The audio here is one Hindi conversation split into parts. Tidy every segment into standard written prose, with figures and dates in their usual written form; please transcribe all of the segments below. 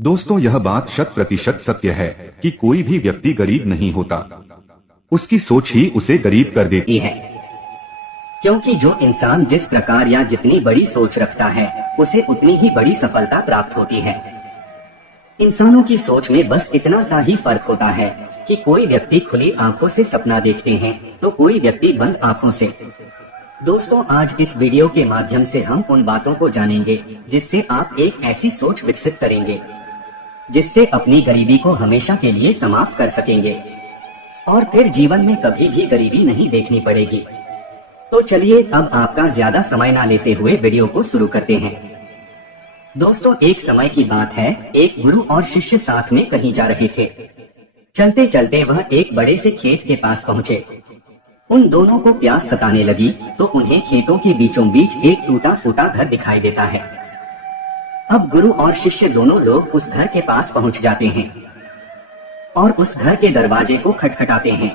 दोस्तों, यह बात 100% सत्य है कि कोई भी व्यक्ति गरीब नहीं होता। उसकी सोच ही उसे गरीब कर देती है, क्योंकि जो इंसान जिस प्रकार या जितनी बड़ी सोच रखता है उसे उतनी ही बड़ी सफलता प्राप्त होती है। इंसानों की सोच में बस इतना सा ही फर्क होता है कि कोई व्यक्ति खुली आंखों से सपना देखते हैं तो कोई व्यक्ति बंद आंखों से। दोस्तों, आज इस वीडियो के माध्यम से हम उन बातों को जानेंगे जिससे आप एक ऐसी सोच विकसित करेंगे जिससे अपनी गरीबी को हमेशा के लिए समाप्त कर सकेंगे और फिर जीवन में कभी भी गरीबी नहीं देखनी पड़ेगी। तो चलिए अब आपका ज्यादा समय ना लेते हुए वीडियो को शुरू करते हैं। दोस्तों, एक समय की बात है, एक गुरु और शिष्य साथ में कहीं जा रहे थे। चलते चलते वह एक बड़े से खेत के पास पहुँचे। उन दोनों को प्यास सताने लगी तो उन्हें खेतों के बीचों बीच एक टूटा फूटा घर दिखाई देता है। अब गुरु और शिष्य दोनों लोग उस घर के पास पहुंच जाते हैं और उस घर के दरवाजे को खटखटाते हैं।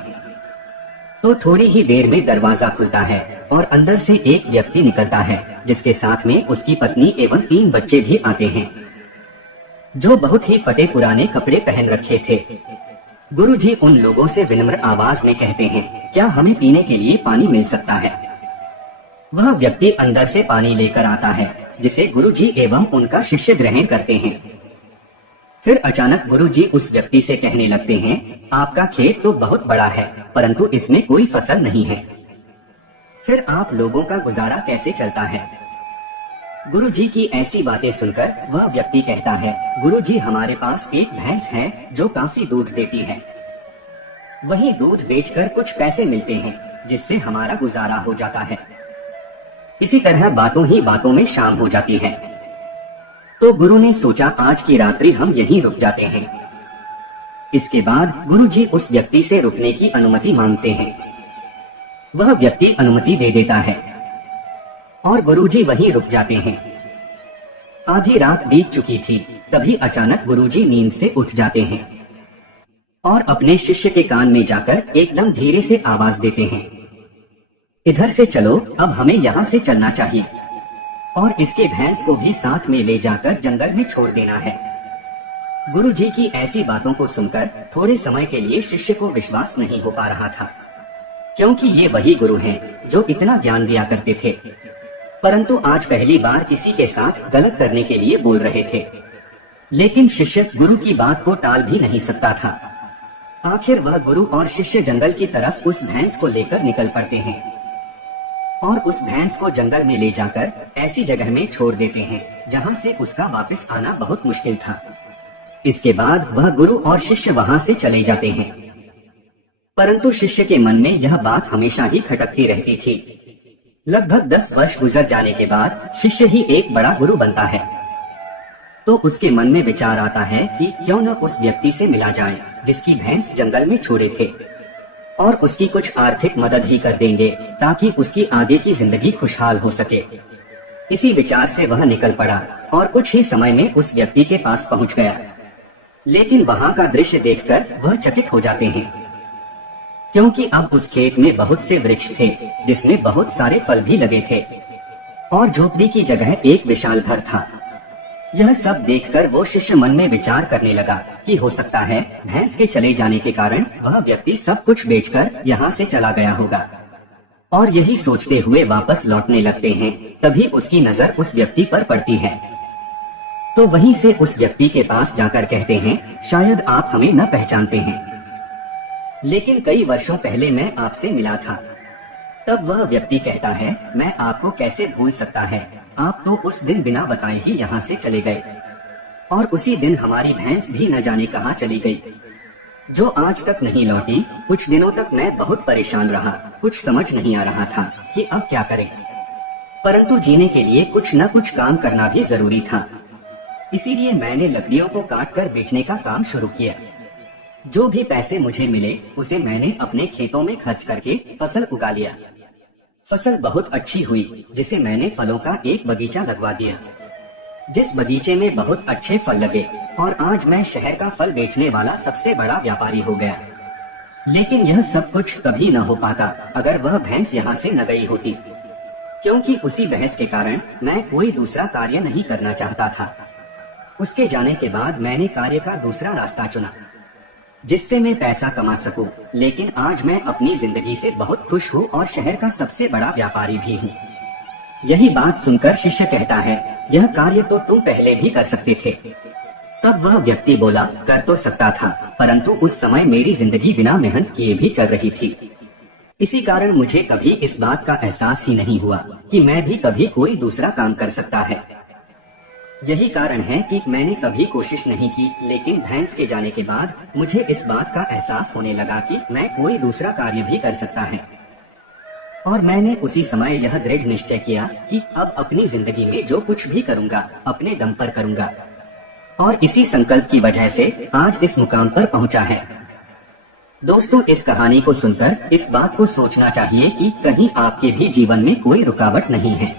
तो थोड़ी ही देर में दरवाजा खुलता है और अंदर से एक व्यक्ति निकलता है जिसके साथ में उसकी पत्नी एवं 3 बच्चे भी आते हैं, जो बहुत ही फटे पुराने कपड़े पहन रखे थे। गुरुजी उन लोगों से विनम्र आवाज में कहते हैं, क्या हमें पीने के लिए पानी मिल सकता है? वह व्यक्ति अंदर से पानी लेकर आता है जिसे गुरुजी एवं उनका शिष्य ग्रहण करते हैं। फिर अचानक गुरुजी उस व्यक्ति से कहने लगते हैं, आपका खेत तो बहुत बड़ा है परंतु इसमें कोई फसल नहीं है, फिर आप लोगों का गुजारा कैसे चलता है? गुरुजी की ऐसी बातें सुनकर वह व्यक्ति कहता है, गुरुजी हमारे पास एक भैंस है जो काफी दूध देती है। वही दूध बेचकर कुछ पैसे मिलते हैं जिससे हमारा गुजारा हो जाता है। इसी तरह बातों ही बातों में शाम हो जाती है। तो गुरु ने सोचा आज की रात्रि हम यहीं रुक जाते हैं। इसके बाद गुरुजी उस व्यक्ति से रुकने की अनुमति मांगते हैं। वह व्यक्ति अनुमति दे देता है और गुरुजी वहीं रुक जाते हैं। आधी रात बीत चुकी थी, तभी अचानक गुरुजी नींद से उठ जाते हैं और अपने शिष्य के कान में जाकर एकदम धीरे से आवाज देते हैं, इधर से चलो, अब हमें यहाँ से चलना चाहिए और इसके भैंस को भी साथ में ले जाकर जंगल में छोड़ देना है। गुरुजी की ऐसी बातों को सुनकर थोड़े समय के लिए शिष्य को विश्वास नहीं हो पा रहा था, क्योंकि ये वही गुरु हैं जो इतना ज्ञान दिया करते थे, परंतु आज पहली बार किसी के साथ गलत करने के लिए बोल रहे थे। लेकिन शिष्य गुरु की बात को टाल भी नहीं सकता था। आखिर वह गुरु और शिष्य जंगल की तरफ उस भैंस को लेकर निकल पड़ते हैं और उस भैंस को जंगल में ले जाकर ऐसी जगह में छोड़ देते हैं जहां से उसका वापस आना बहुत मुश्किल था। इसके बाद वह गुरु और शिष्य वहां से चले जाते हैं, परंतु शिष्य के मन में यह बात हमेशा ही खटकती रहती थी। लगभग 10 वर्ष गुजर जाने के बाद शिष्य ही एक बड़ा गुरु बनता है। तो उसके मन में विचार आता है कि क्यों न उस व्यक्ति से मिला जाए जिसकी भैंस जंगल में छोड़े थे और उसकी कुछ आर्थिक मदद ही कर देंगे ताकि उसकी आगे की जिंदगी खुशहाल हो सके। इसी विचार से वह निकल पड़ा और कुछ ही समय में उस व्यक्ति के पास पहुंच गया। लेकिन वहां का दृश्य देखकर वह चकित हो जाते हैं, क्योंकि अब उस खेत में बहुत से वृक्ष थे जिसमें बहुत सारे फल भी लगे थे और झोपड़ी की जगह एक विशाल घर था। यह सब देखकर वो शिष्य मन में विचार करने लगा कि हो सकता है भैंस के चले जाने के कारण वह व्यक्ति सब कुछ बेचकर यहाँ से चला गया होगा। और यही सोचते हुए वापस लौटने लगते हैं, तभी उसकी नजर उस व्यक्ति पर पड़ती है। तो वहीं से उस व्यक्ति के पास जाकर कहते हैं, शायद आप हमें न पहचानते हैं, लेकिन कई वर्षों पहले मैं आपसे मिला था। तब वह व्यक्ति कहता है, मैं आपको कैसे भूल सकता है, आप तो उस दिन बिना बताए ही यहाँ से चले गए और उसी दिन हमारी भैंस भी न जाने कहाँ चली गई, जो आज तक नहीं लौटी। कुछ दिनों तक मैं बहुत परेशान रहा, कुछ समझ नहीं आ रहा था कि अब क्या करें, परंतु जीने के लिए कुछ न कुछ काम करना भी जरूरी था। इसीलिए मैंने लकड़ियों को काटकर बेचने का काम शुरू किया। जो भी पैसे मुझे मिले उसे मैंने अपने खेतों में खर्च करके फसल उगा लिया। फसल बहुत अच्छी हुई, जिसे मैंने फलों का एक बगीचा लगवा दिया, जिस बगीचे में बहुत अच्छे फल लगे और आज मैं शहर का फल बेचने वाला सबसे बड़ा व्यापारी हो गया। लेकिन यह सब कुछ कभी न हो पाता अगर वह भैंस यहाँ से न गई होती, क्योंकि उसी बहस के कारण मैं कोई दूसरा कार्य नहीं करना चाहता था। उसके जाने के बाद मैंने कार्य का दूसरा रास्ता चुना, जिससे मैं पैसा कमा सकूं। लेकिन आज मैं अपनी जिंदगी से बहुत खुश हूँ और शहर का सबसे बड़ा व्यापारी भी हूँ। यही बात सुनकर शिष्य कहता है, यह कार्य तो तुम पहले भी कर सकते थे। तब वह व्यक्ति बोला, कर तो सकता था, परंतु उस समय मेरी जिंदगी बिना मेहनत किए भी चल रही थी। इसी कारण मुझे कभी इस बात का एहसास ही नहीं हुआ कि मैं भी कभी कोई दूसरा काम कर सकता है। यही कारण है कि मैंने कभी कोशिश नहीं की, लेकिन भैंस के जाने के बाद मुझे इस बात का एहसास होने लगा कि मैं कोई दूसरा कार्य भी कर सकता है। और मैंने उसी समय यह दृढ़ निश्चय किया कि अब अपनी जिंदगी में जो कुछ भी करूंगा अपने दम पर करूंगा। और इसी संकल्प की वजह से आज इस मुकाम पर पहुंचा है। दोस्तों, इस कहानी को सुनकर इस बात को सोचना चाहिए कि कहीं आपके भी जीवन में कोई रुकावट नहीं है,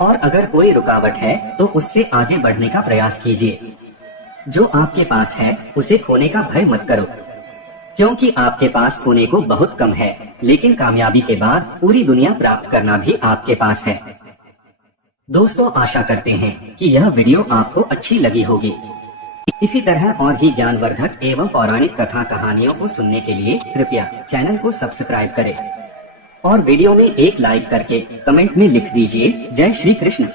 और अगर कोई रुकावट है तो उससे आगे बढ़ने का प्रयास कीजिए। जो आपके पास है उसे खोने का भय मत करो, क्योंकि आपके पास खोने को बहुत कम है, लेकिन कामयाबी के बाद पूरी दुनिया प्राप्त करना भी आपके पास है। दोस्तों, आशा करते हैं कि यह वीडियो आपको अच्छी लगी होगी। इसी तरह और ही ज्ञानवर्धक एवं पौराणिक कथा कहानियों को सुनने के लिए कृपया चैनल को सब्सक्राइब करें और वीडियो में एक लाइक करके कमेंट में लिख दीजिए, जय श्री कृष्ण।